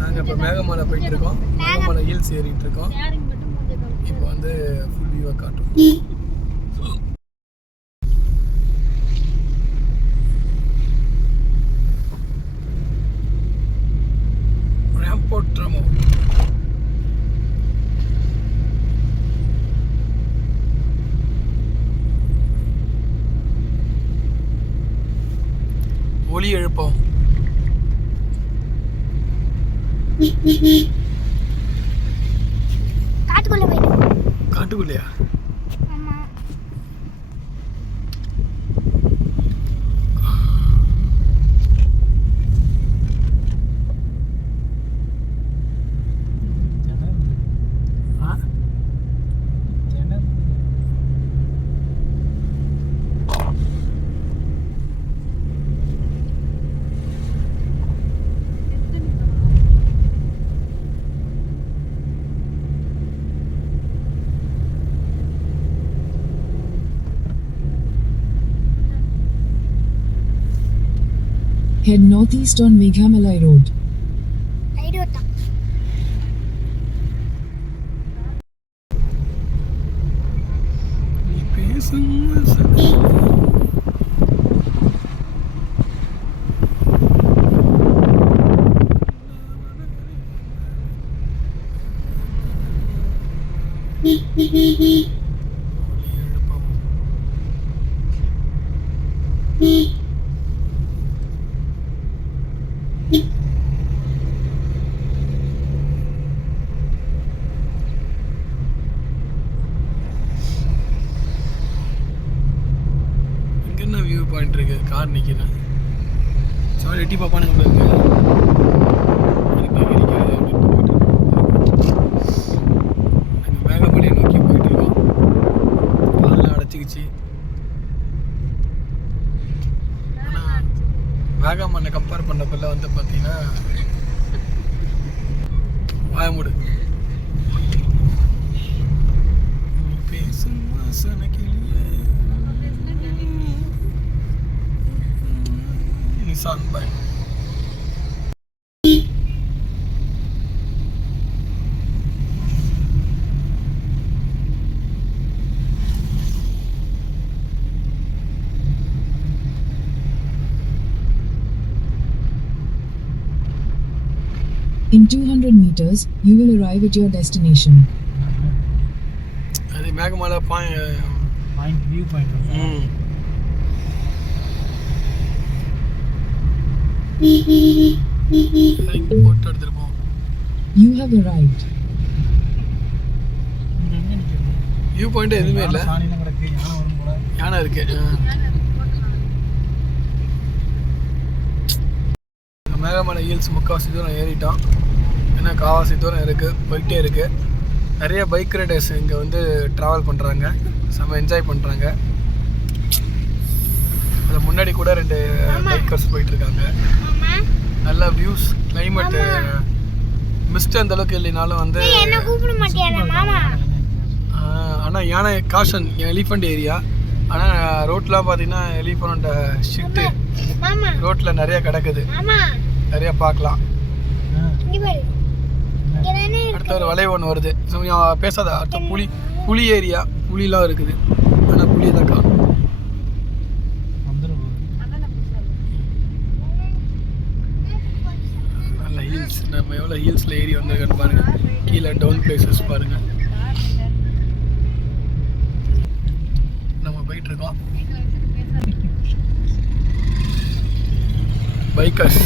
நாங்கள் இப்போ மேகமலை போயிட்டு இருக்கோம். மேகமலை ஹில்ஸ் ஏறிட்டு இருக்கோம். இப்போ வந்து ஃபுல் வியூவை காட்டும். ரேம்போட்ரமோ ஒலி எழுப்போம். காட்டுக்குள்ளையா? Head northeast on Meghamalai Road. என்ன வியூ பாயிண்ட் இருக்கு? கார் நிற்கிறேன். சாரி எட்டி பார்ப்பானுங்க இருக்கு. நாங்கள் மேகமலையை நோக்கி போயிட்டு இருக்கோம். காலெல்லாம் அடைச்சிக்கிச்சு. ஆனால் வேகமலை கம்பேர் பண்ணக்குள்ள வந்து பார்த்தீங்கன்னா வாயமுடு பேசும் வாசனை கிளியே Nissan bike. In 200 meters, you will arrive at your destination. அது Meghamalai point view point. Photo எடுத்துருப்போம். You have arrived. View point எதுவுமே இல்லை. யானை இருக்கு. மேகமலை ஹில்ஸ் முக்கால்வாசி தூரம் ஏறிட்டோம். ஏன்னா காவாசி தூரம் இருக்குது, போயிட்டே இருக்குது. நிறைய பைக் ரைடர்ஸ் இங்கே வந்து ட்ராவல் பண்ணுறாங்க, செம்ம என்ஜாய் பண்ணுறாங்க. அதில் முன்னாடி கூட 2 பைக்கர்ஸ் போயிட்டுருக்காங்க. நல்ல வியூஸ், கிளைமேட்டு, மிஸ்ட் அந்தளவுக்கு இல்லைனாலும் வந்து. ஆனால் யானை காஷன், எலிஃபண்ட் ஏரியா. ஆனால் ரோட்லாம் பார்த்தீங்கன்னா எலிஃபண்ட் ஷிட்டு ரோட்டில் நிறையா கிடக்குது, நிறையா பார்க்கலாம். அடுத்த ஒரு வளைவு ஒன்று வருது, பேசாத. அடுத்த புலி ஏரியா, புலிலாம் இருக்குது. ஆனால் புளியை தான் காணும். நல்ல ஹில்ஸ், நம்ம எவ்வளோ ஹில்ஸில் ஏறி வந்திருக்கேன்னு பாருங்கள். கீழே டவுன் பிளேசஸ் பாருங்கள். நம்ம போயிட்டுருக்கோம். பைக்கர்ஸ்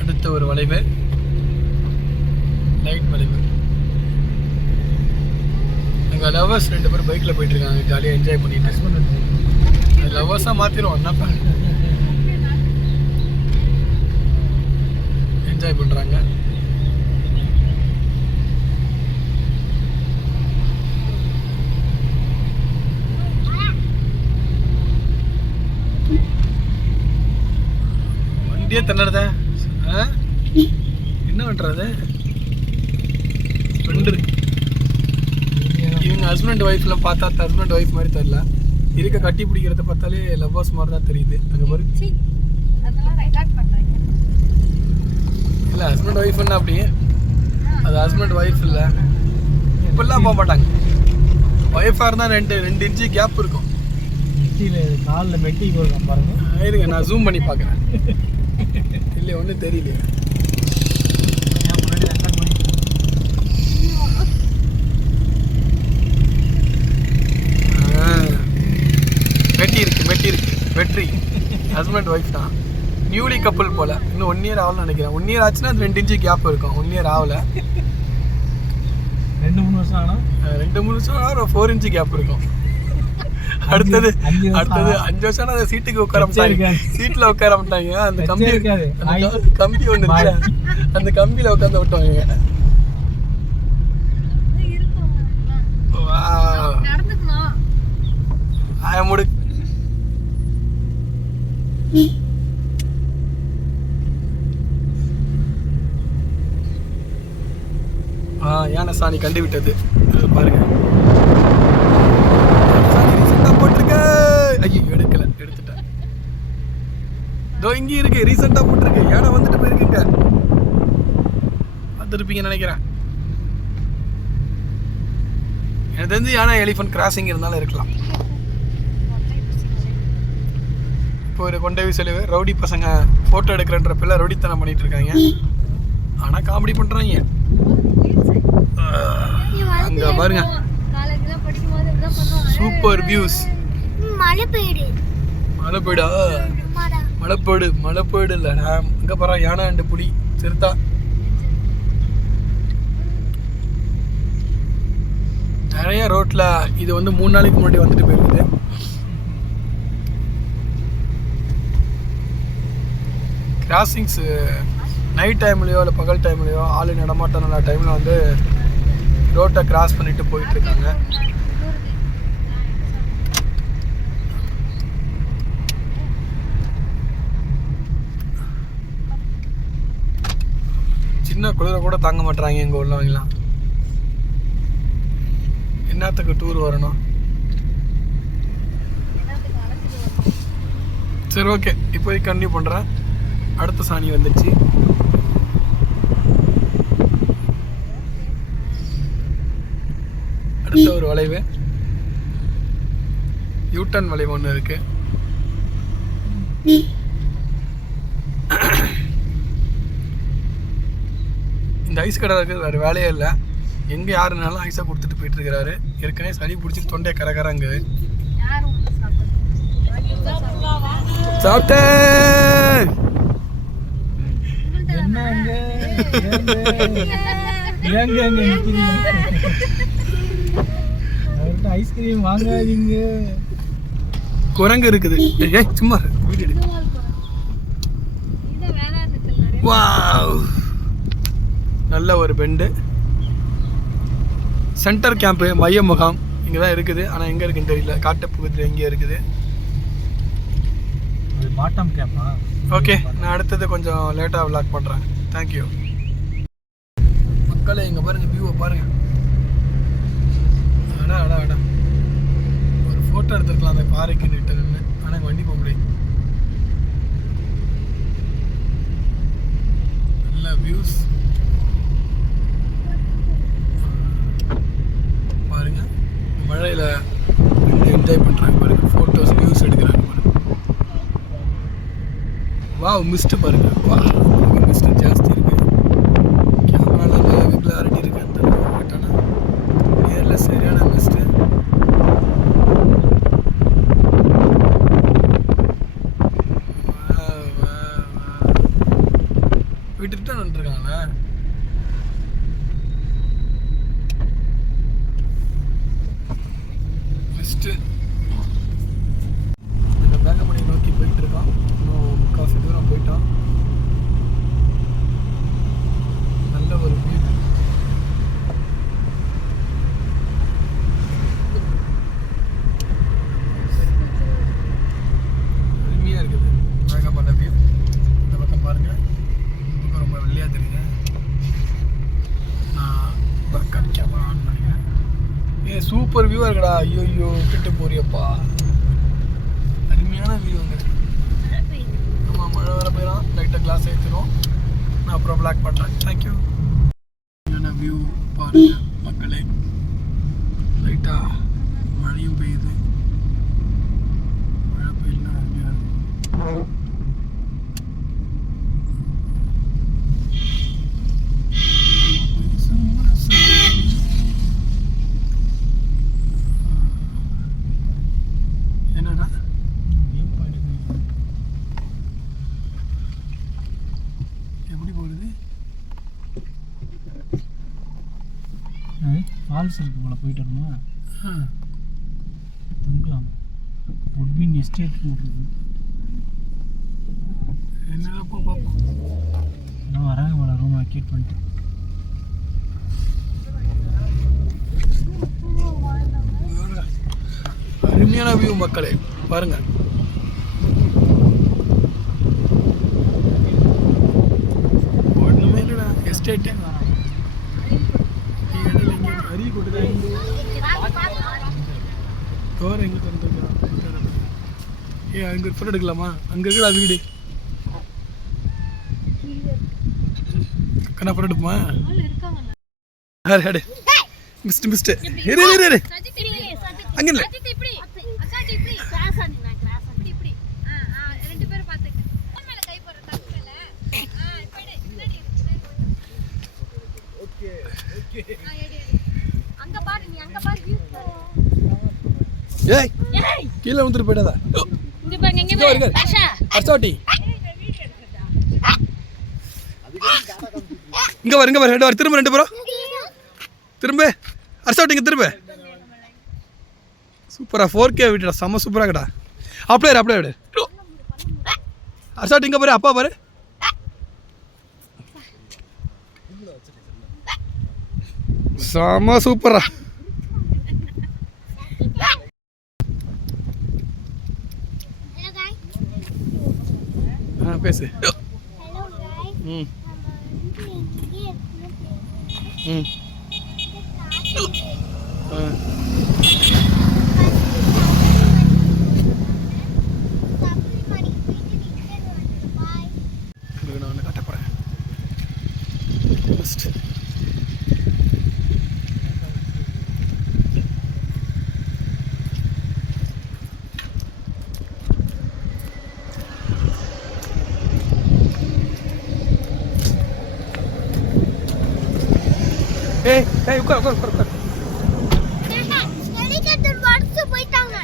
அடுத்த ஒரு வளைவு, லைட் வளைவு. எங்கள் லவ்வர்ஸ் 2 பேர் பைக்கில் போயிட்டுருக்காங்க, ஜாலியாக என்ஜாய் பண்ணிட்டு. லவ்வர்ஸாக மாற்றிடுவோம், என்னப்பா என்ஜாய் பண்ணுறாங்க. வண்டியே திணறத, என்ன பண்ணுறது? ஃப்ரெண்டு இவங்க ஹஸ்பண்ட் ஒய்ஃப்லாம் பார்த்தா ஹஸ்பண்ட் ஒய்ஃப் மாதிரி தெரியல. இருக்க கட்டி பிடிக்கிறத பார்த்தாலே லவ்வர்ஸ் மாதிரி தான் தெரியுது அங்கே பாரு. அதெல்லாம் ரெக்கார்ட் பண்றாங்க. இல்லை ஹஸ்பண்ட் ஒய்ஃப்னா அப்படி, அது ஹஸ்பண்ட் ஒய்ஃப் இல்லை. இப்பெல்லாம் போக மாட்டாங்க. ஒய்ஃபாக இருந்தால் 2 இன்ச்சு கேப் இருக்கும். மெட்டியில் காலில் மெட்டி போயிருக்கான் பாருங்க. இருங்க நான் ஜூம் பண்ணி பார்க்குறேன். இல்லை ஒன்றும் தெரியலையே. முன்னாடி ரெக்கார்ட் பண்ணி மெட்டி இருக்கு வெற்றி ஹஸ்பண்ட் ஒய்ஃப் தான். நியூலி கப்புள் போல். இன்னும் 1 இயர் ஆகலன்னு நினைக்கிறேன். 1 இயர் ஆச்சுன்னா 2 இன்ச்சு கேப் இருக்கும். 1 இயர் ஆகலை. 2-3 வருஷம் ஆனால் 2-3 வருஷம் ஆனால் ஒரு 4 இன்ச்சு கேப் இருக்கும். அடுத்தது 5 வருஷம் அதை சீட்டுக்கு உட்கார மாட்டாங்க. சீட்டில் உட்கார மாட்டாங்க. அந்த கம்பி இருக்காது. கம்பி ஒன்று இருக்கு, அந்த கம்பியில் உட்காந்து விட்டவங்க. நடந்துக்கணும். முடு யானை சாணி கண்டுவிட்டது. பாருங்க போட்டிருக்க. ஐயோ எடுத்துட்டேன். இதோ இங்க இருக்கு, ரீசெண்டா போட்டிருக்கு. யானை வந்துட்டு போயிருக்குங்க. பார்த்துருப்பீங்கன்னு நினைக்கிறேன். எனக்கு தெரிஞ்சு யானை எலிஃபண்ட் கிராசிங் இருந்தாலும் இருக்கலாம். இப்போ ஒரு கொண்டை செலவு ரவுடி பசங்க ஃபோட்டோ எடுக்கிறன்ற பிள்ளை ரவுடித்தனம் பண்ணிட்டு இருக்காங்க. ஆனால் காமெடி பண்ணுறாங்க. அங்கே பாருங்க காலேஜ்ல படிக்கும்போது இப்படி தான் பண்ணுவாங்க. Super views. மலைப்பேடா மலைப்பேடு இல்லைடா. இங்கே பாரு யானை அண்டு புலி சிறுத்தா. நிறைய ரோட்டில் இது வந்து 3 நாளைக்கு முன்னாடி வந்துட்டு போயிருக்குது. கிராசிங்ஸு நைட் டைம்லேயோ இல்லை பகல் டைம்லேயோ ஆள் நடமாட்டம் நல்ல டைமில் வந்து ரோட்டை கிராஸ் பண்ணிட்டு போயிட்டுருக்காங்க. சின்ன குளிரை கூட தாங்க மாட்டுறாங்க எங்கள் உள்ளவங்களாம். என்னத்துக்கு டூர் வரணும்? சரி ஓகே, இப்போதைக்கு கண்டினியூ பண்ணுறேன். அடுத்த சாணி வந்துடுச்சு. அடுத்த ஒரு வளைவு, யூட்டன் வளைவு ஒன்று இருக்கு. இந்த ஐஸ் கடை இருக்குது, வேறு வேலையே இல்லை. எங்கே யாருனாலும் ஐஸாக கொடுத்துட்டு போயிட்டு இருக்கிறாரு. ஏற்கனவே சளி பிடிச்சி தொண்டை கரகராங்க. சாப்பிட்டேன். ஐஸ்கிரீம் வாங்காதீங்க. குரங்கு இருக்குது. சும்மா வீடு எடு. வாவ், நல்ல ஒரு பெண்டு. சென்டர் கேம்ப்பு மைய முகாம் இங்கே தான் இருக்குது. ஆனால் எங்கே இருக்குன்னு தெரியல. காட்டுப்பகுதியில் எங்கேயும் இருக்குது. Bottom CAMPA? ஓகே, நான் அடுத்தது கொஞ்சம் லேட்டாக விளாக் பண்ணுறேன். தேங்க்யூ மக்களே. இங்கே பாருங்கள், வியூவை பாருங்கள். அடா ஒரு ஃபோட்டோ எடுத்துருக்கலாம் அந்த பாறைக்கு நின்று. ஆனால் வண்டி போக முடியும். நல்ல வியூஸ் பாருங்க. மழையில் என்ஜாய் பண்ணுறாங்க பாருங்க. ஃபோட்டோஸ் வியூஸ் எடுக்கிறாங்க பாருங்க. வாவ், மிஸ்ட்டு பாருங்க. வா, மிஸ்ட்டு ஜாஸ்தி இருக்கு. கேமரால நல்ல கிளாரிட்டி இருக்கு. அந்த பட் ஆனால் நேரில் சரியான மிஸ்ட்டு. விட்டுட்டு வந்துருக்காங்களே. மிஸ்ட்டு இந்த மேகமணி நோக்கி போயிட்டு இருக்கான். இன்னும் முக்கால்வாசி தூரம் போயிட்டான். நல்ல ஒரு வியூ. அருமையாக இருக்குது மேகமலை வியூ. இந்த பக்கம் பாருங்க, ரொம்ப வெள்ளையாக தெரியுது. நான் பேக்கப் கேமரா ஆன் பண்ணிக்கிறேன். சூப்பர் வியூவாக இருக்குடா. ஐயோ விட்டுட்டு போறியப்பா. ஃபால்ஸ் இருக்கு போல, போயிட்டு வருமா? தங்கலாம். உட்பின் எஸ்டேட் போட்டுருக்கு. என்ன போ பார்ப்போம். இன்னும் வராங்க போல, ரூம் அக்கேட் பண்ணிட்டு. அருமையான வியூ மக்களே பாருங்க. ஒன்றுமே இல்லைடா, எஸ்டேட்டு அரிய கொட்டுதான். டோர் எங்கே திறந்துருக்கா? அங்கே ஃபோட்டோ எடுக்கலாமா? அங்கே இருக்குடா வீடு. கண்ணா ஃபோட்டோ எடுப்போமா? மிஸ்ட் இரு அங்கே இல்லை. ஏய் கீழே வந்துட்டு போயிடாதா? அர்ச்சாட்டி இங்கே வர ரெண்டு வர திரும்ப 2 பேரும் திரும்ப அர்ச்சாட்டிங்க திரும்ப. சூப்பரா 4K விட்டுடா, செம்ம சூப்பராக கடா. அப்படியே விடு. அர்ச்சாட்டி இங்கே பாரு, அப்பா பாரு. செம்ம சூப்பரா. பேசு. ம் ம் நான் காட்ட போகிறேன். ஏய் உட்கார். ஹெலிகாப்டர் வடச்சு போயிட்டாங்க.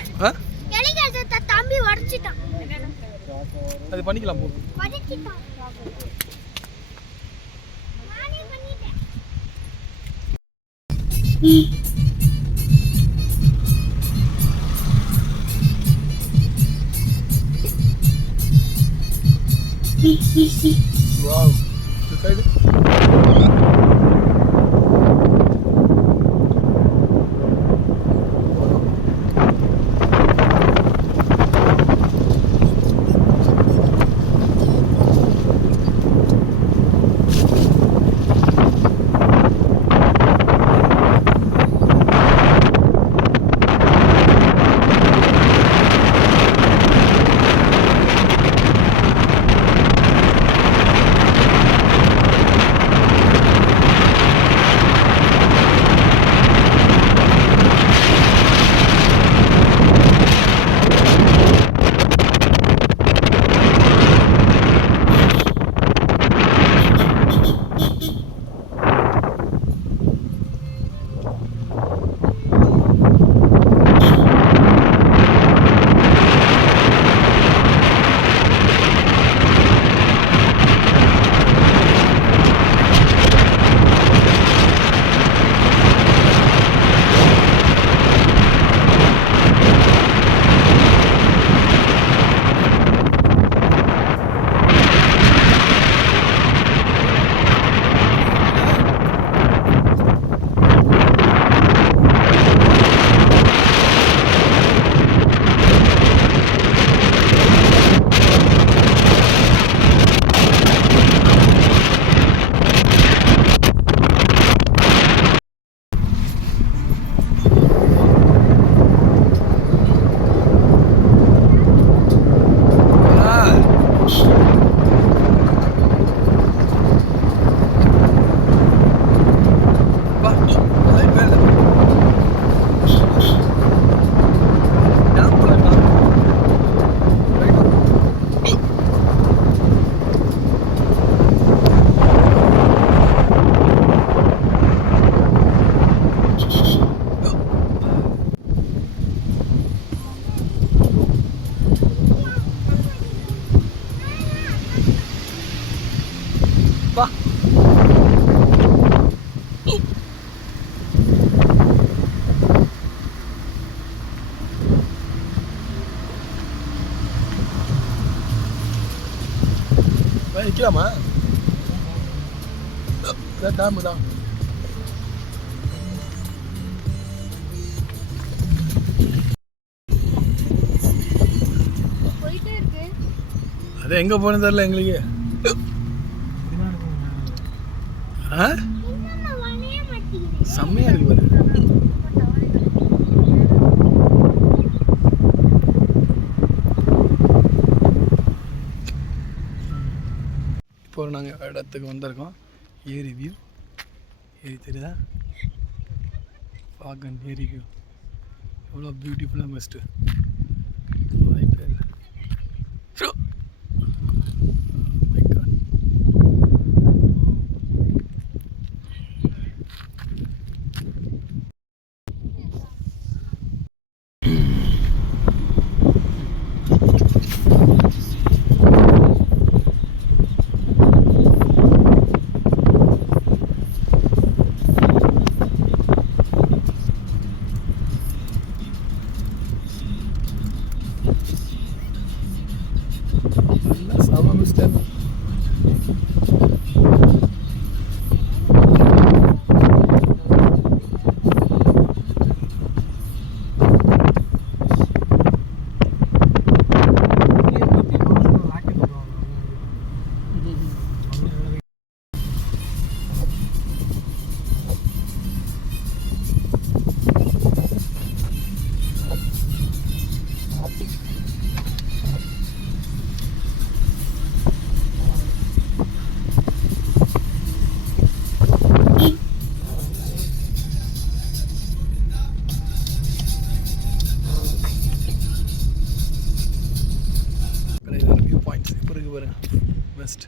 ஹெலிகாப்டர் தம்பி வடச்சிட்டான். அது பண்ணிக்கலாம் போ. வடச்சிட்டான். நானே பண்ணிட்டேன். வாவ். இந்த சைடு நிற்கலாமா? டேமு தான். போயிட்டே இருக்கு. அது எங்கே போகணுன்னு தெரியல எங்களுக்கு. ஆ இன்னும் வளைய மாட்டேங்குது. செம்மையாக இருக்கு பாரு. இப்போ நாங்கள் இடத்துக்கு வந்திருக்கோம். ஏரி வியூ. ஏரி தெரியுதா? பாகன் ஏரி வியூ எவ்வளோ பியூட்டிஃபுல்லாக பெஸ்ட்டு. வாய்ப்பே இல்லை. My god. நல்லா செம மிஸ்டர். வியூ பாயிண்ட்ஸ் இப்போ இருக்கு பாருங்க. பெஸ்ட்.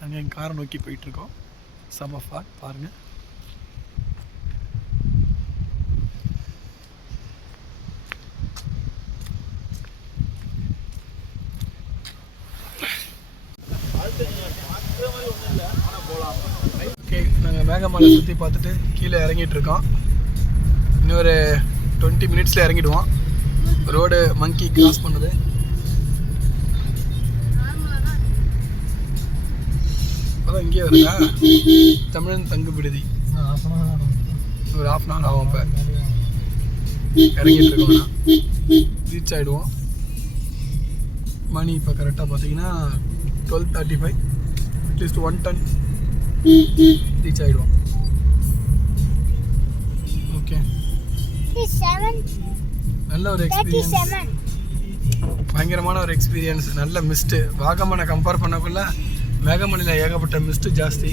நாங்கள் எங்கள் காரை நோக்கி போயிட்டுருக்கோம். செம ஃபாட் பாருங்கள். ஓகே, நாங்கள் மேகமலை சுற்றி பார்த்துட்டு கீழே இறங்கிட்டு இருக்கோம். இன்னொரு 20 மினிட்ஸில் இறங்கிடுவோம். ரோடு மங்கி கிராஸ் பண்ணுது. அதான் இங்கே வருதா தமிழன் தங்கு விடுதி. ஒரு 1/2 hour ஆகும். இப்போ இறங்கிட்டு இருக்கோம்னா ரீச் ஆகிடுவோம். மணி இப்போ கரெக்டாக பார்த்தீங்கன்னா 12:35. அட்லீஸ்ட் 1:10 ரீச் ஆகிடுவோம். ஓகே, 7 நல்ல ஒரு எக்ஸ்பீரியன்ஸ், 37. பயங்கரமான ஒரு எக்ஸ்பீரியன்ஸ். நல்ல மிஸ்ட்டு. வாகமனை கம்பேர் பண்ணக்குள்ள மேகமலையில் ஏகப்பட்ட மிஸ்ட்டு ஜாஸ்தி.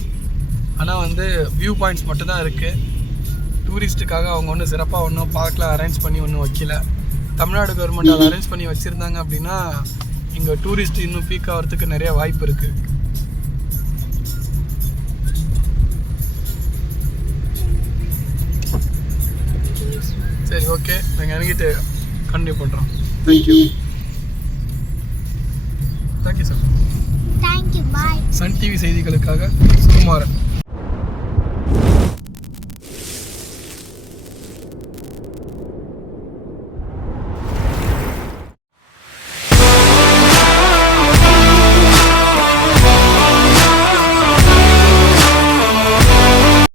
ஆனால் வந்து வியூ பாயிண்ட்ஸ் மட்டும்தான் இருக்குது. டூரிஸ்ட்டுக்காக அவங்க ஒன்றும் சிறப்பாக ஒன்றும் பார்க்கலாம் அரேஞ்ச் பண்ணி ஒன்றும் வைக்கல. தமிழ்நாடு கவர்மெண்ட் அதை அரேஞ்ச் பண்ணி வச்சுருந்தாங்க அப்படின்னா இங்கே டூரிஸ்ட் இன்னும் பீக் ஆகிறதுக்கு நிறைய வாய்ப்பு இருக்குது. சரி, ஓகே, நாங்கள் இறங்கிட்டு கண்டினியூ பண்ணுறோம். Thank you sir. Thank you. Bye. Sun TV செய்திகளுக்காக சுகுமாரன்.